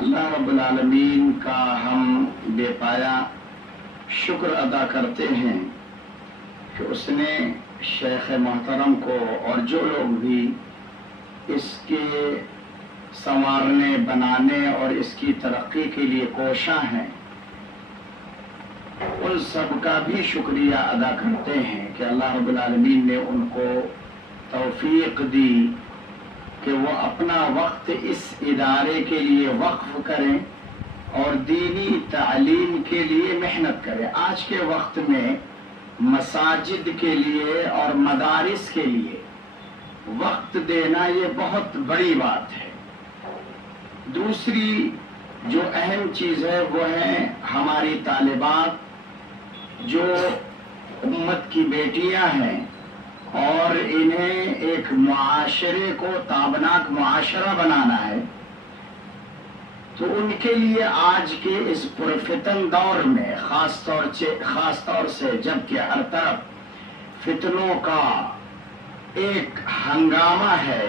اللہ رب العالمین کا ہم بے پایا شکر ادا کرتے ہیں کہ اس نے شیخ محترم کو اور جو لوگ بھی اس کے سنوارنے بنانے اور اس کی ترقی کے لیے کوشاں ہیں، ان سب کا بھی شکریہ ادا کرتے ہیں کہ اللہ رب العالمین نے ان کو توفیق دی کہ وہ اپنا وقت اس ادارے کے لیے وقف کریں اور دینی تعلیم کے لیے محنت کریں۔ آج کے وقت میں مساجد کے لیے اور مدارس کے لیے وقت دینا یہ بہت بڑی بات ہے۔ دوسری جو اہم چیز ہے وہ ہے ہماری طالبات جو امت کی بیٹیاں ہیں اور انہیں ایک معاشرے کو تابناک معاشرہ بنانا ہے، تو ان کے لیے آج کے اس پرفتن دور میں خاص طور سے جب کہ ہر طرف فتنوں کا ایک ہنگامہ ہے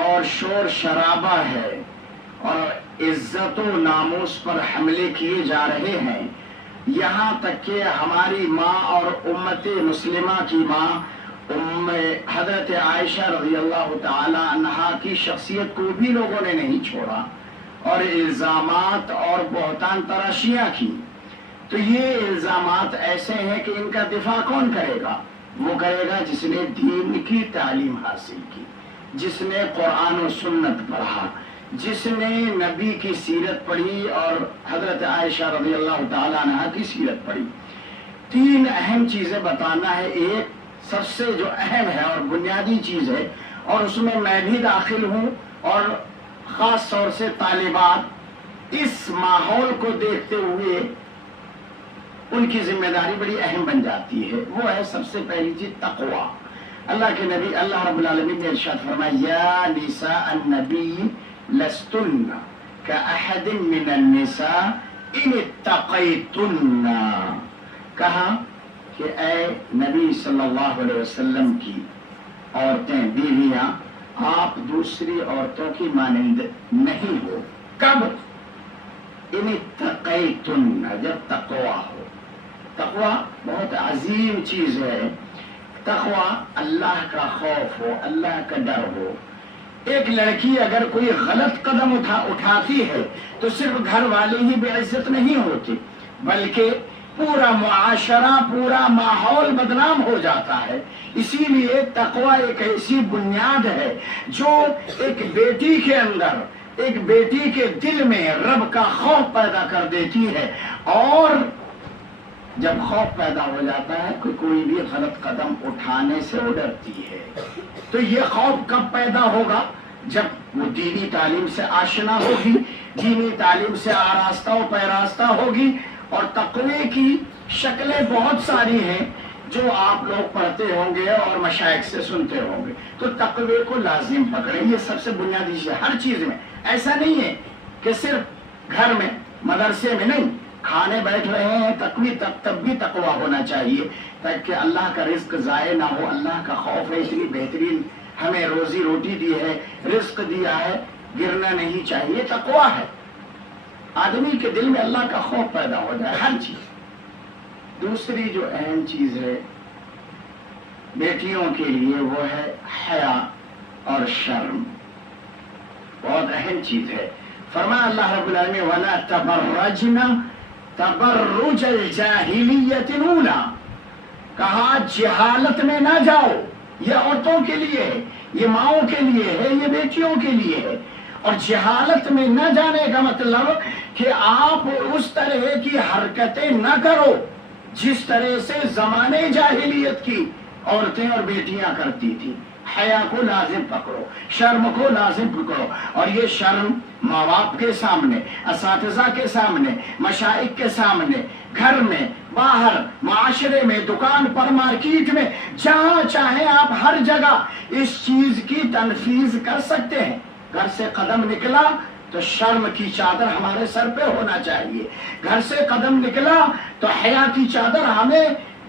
اور شور شرابہ ہے اور عزت و ناموس پر حملے کیے جا رہے ہیں، یہاں تک کہ ہماری ماں اور امت مسلمہ کی ماں حضرت عائشہ رضی اللہ تعالی عنہا کی شخصیت کو بھی لوگوں نے نہیں چھوڑا اور الزامات اور بہتان تراشیاں کی۔ تو یہ الزامات ایسے ہیں کہ ان کا دفاع کون کرے گا؟ وہ کرے گا جس نے دین کی تعلیم حاصل کی، جس نے قرآن و سنت پڑھا، جس نے نبی کی سیرت پڑھی اور حضرت عائشہ رضی اللہ تعالی عنہا کی سیرت پڑھی۔ تین اہم چیزیں بتانا ہے۔ ایک سب سے جو اہم ہے اور بنیادی چیز ہے، اور اس میں بھی داخل ہوں، اور خاص طور سے طالبات اس ماحول کو دیکھتے ہوئے ان کی ذمہ داری بڑی اہم بن جاتی ہے، وہ ہے سب سے پہلی چیز تقوی۔ اللہ کے نبی اللہ رب العالمین نے ارشاد فرمایا یا نساء النبی لستن کاحد من النساء ان اتقیتن، کہا کہ اے نبی صلی اللہ علیہ وسلم کی عورتیں، بیویاں، آپ دوسری عورتوں کی مانند نہیں ہو۔ کب؟ ان اتقیتن، جب تقوی ہو۔ تقوی بہت عظیم چیز ہے۔ تقوی اللہ کا خوف ہو، اللہ کا ڈر ہو۔ ایک لڑکی اگر کوئی غلط قدم اٹھاتی ہے تو صرف گھر والے ہی بے عزت نہیں ہوتے، بلکہ پورا معاشرہ، پورا ماحول بدنام ہو جاتا ہے۔ اسی لیے تقوی ایک ایسی بنیاد ہے جو ایک بیٹی کے اندر، ایک بیٹی کے دل میں رب کا خوف پیدا کر دیتی ہے، اور جب خوف پیدا ہو جاتا ہے کہ کوئی بھی غلط قدم اٹھانے سے وہ ڈرتی ہے۔ تو یہ خوف کب پیدا ہوگا؟ جب وہ دینی تعلیم سے آشنا ہوگی، دینی تعلیم سے آراستہ و پیراستہ ہوگی۔ اور تقوی کی شکلیں بہت ساری ہیں جو آپ لوگ پڑھتے ہوں گے اور مشائخ سے سنتے ہوں گے۔ تو تقوی کو لازم پکڑیں، یہ سب سے بنیادی چیز ہے ہر چیز میں۔ ایسا نہیں ہے کہ صرف گھر میں، مدرسے میں نہیں، کھانے بیٹھ رہے ہیں تقوی، تب بھی تقوی ہونا چاہیے تاکہ اللہ کا رزق ضائع نہ ہو۔ اللہ کا خوف ہے، اتنی بہترین ہمیں روزی روٹی دی ہے، رزق دیا ہے، گرنا نہیں چاہیے۔ تقوی ہے آدمی کے دل میں اللہ کا خوف پیدا ہو جائے ہر چیز۔ دوسری جو اہم چیز ہے بیٹیوں کے لیے وہ ہے حیا اور شرم، بہت اہم چیز ہے۔ فرمایا اللہ رب العالمین وَلَا تَبَرَّجْنَ تَبَرُّجَ الْجَاهِلِيَّةِ الْأُولَىٰ، کہا جہالت میں نہ جاؤ۔ یہ عورتوں کے لیے ہے، یہ ماؤں کے لیے ہے، یہ بیٹیوں کے لیے ہے۔ اور جہالت میں نہ جانے کا مطلب کہ آپ اس طرح کی حرکتیں نہ کرو جس طرح سے زمانے جاہلیت کی عورتیں اور بیٹیاں کرتی تھی۔ حیا کو لازم پکڑو، شرم کو لازم پکڑو، اور یہ شرم ماں باپ کے سامنے، اساتذہ کے سامنے، مشائخ کے سامنے، گھر میں، باہر، معاشرے میں، دکان پر، مارکیٹ میں، جہاں چاہیں آپ ہر جگہ اس چیز کی تنفیذ کر سکتے ہیں۔ گھر سے قدم نکلا تو شرم کی چادر ہمارے سر پہ ہونا چاہیے، گھر سے قدم نکلا تو حیا کی چادر ہمیں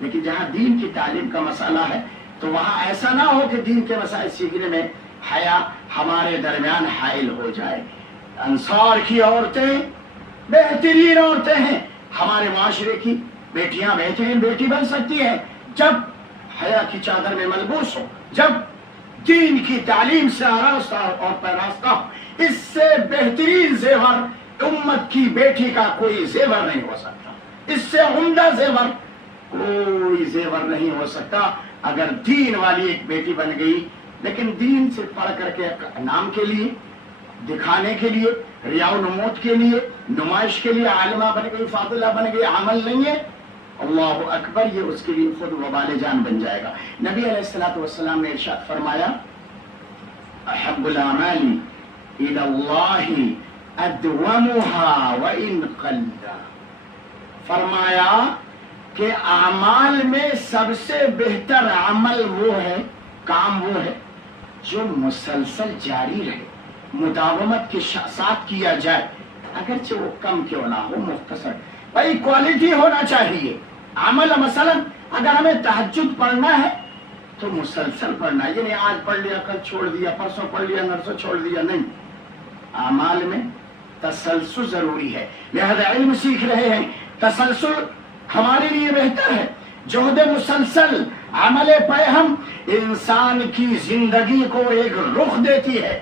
لیکن جہاں دین کی تعلیم کا مسئلہ ہے تو وہاں ایسا نہ ہو کہ دین کے مسائل سیکھنے میں حیا ہمارے درمیان حائل ہو جائے. انصار کی عورتیں بہترین عورتیں ہیں، ہمارے معاشرے کی بیٹیاں بہترین بیٹی بن سکتی ہیں جب حیا کی چادر میں ملبوس ہو، جب دین کی تعلیم سے آراستہ اور پیراستہ ہو. اس سے بہترین زیور امت کی بیٹی کا کوئی زیور نہیں ہو سکتا، اس سے عمدہ زیور کوئی زیور نہیں ہو سکتا. اگر دین والی ایک بیٹی بن گئی، لیکن دین سے پڑھ کر کے نام کے لیے، دکھانے کے لیے، ریاء و نمود کے لیے، نمائش کے لیے عالمہ بن گئی، فاضلہ بن گئی، عمل نہیں ہے، اللہ اکبر، یہ اس کے لیے خود وبال جان بن جائے گا. نبی علیہ الصلوۃ والسلام نے ارشاد فرمایا احب الاعمال الی اللہ ادومها وان قل. فرمایا کہ اعمال میں سب سے بہتر عمل وہ ہے، کام وہ ہے جو مسلسل جاری رہے، مداومت کے ساتھ کیا جائے، اگرچہ وہ کم کیوں نہ ہو، مختصر. بھائی کوالٹی ہونا چاہیے عمل. مثلا اگر ہمیں تہجد پڑھنا ہے تو مسلسل پڑھنا ہے، یعنی آج پڑھ لیا، کل چھوڑ دیا، پرسوں پڑھ لیا، نرسوں چھوڑ دیا، نہیں. اعمال میں تسلسل ضروری ہے. لہذا علم سیکھ رہے ہیں، تسلسل ہمارے لیے بہتر ہے. جہد مسلسل، عمل پیہم انسان کی زندگی کو ایک رخ دیتی ہے،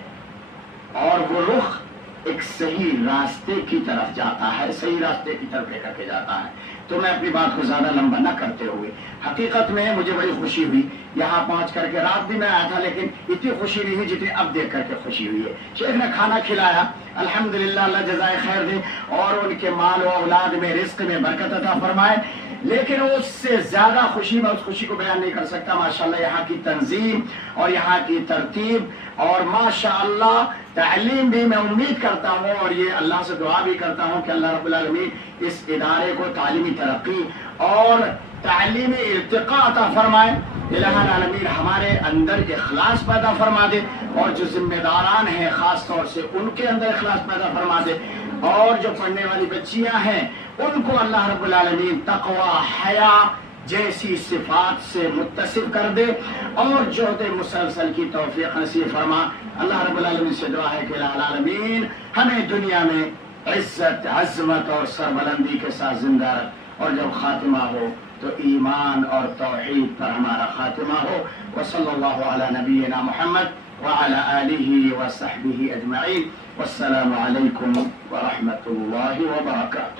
اور وہ رخ ایک صحیح راستے کی طرف جاتا ہے، صحیح راستے کی طرف لے کر کے جاتا ہے. تو میں اپنی بات کو زیادہ لمبا نہ کرتے ہوئے، حقیقت میں مجھے بڑی خوشی ہوئی یہاں پہنچ کر کے. رات بھی میں آیا تھا لیکن اتنی خوشی نہیں ہوئی جتنی اب دیکھ کر کے خوشی ہوئی ہے. شیخ نے کھانا کھلایا، الحمدللہ، اللہ جزائے خیر دے اور ان کے مال و اولاد میں، رزق میں برکت عطا فرمائے. لیکن اس سے زیادہ خوشی، میں اس خوشی کو بیان نہیں کر سکتا. ماشاءاللہ یہاں کی تنظیم اور یہاں کی ترتیب اور ماشاءاللہ تعلیم بھی، میں امید کرتا ہوں اور یہ اللہ سے دعا بھی کرتا ہوں کہ اللہ رب العالمین اس ادارے کو تعلیمی ترقی اور تعلیمی ارتقاء عطا فرمائے. الہ العالمین ہمارے اندر اخلاص پیدا فرما دے، اور جو ذمہ داران ہیں خاص طور سے ان کے اندر اخلاص پیدا فرما دے، اور جو پڑھنے والی بچیاں ہیں ان کو اللہ رب العالمین تقوی، حیا جیسی صفات سے متصف کر دے، اور جہد مسلسل کی توفیق نصیب فرما. اللہ رب العالمین سے دعا ہے کہ الہ العالمین ہمیں دنیا میں عزت، عظمت اور سربلندی کے ساتھ زندہ رکھ، اور جب خاتمہ ہو تو ایمان اور توحید پر ہمارا خاتمہ ہو. وصلی اللہ علی نبینا محمد وعلی آلہ وصحبہ اجمعین. والسلام علیکم ورحمۃ اللہ وبرکاتہ.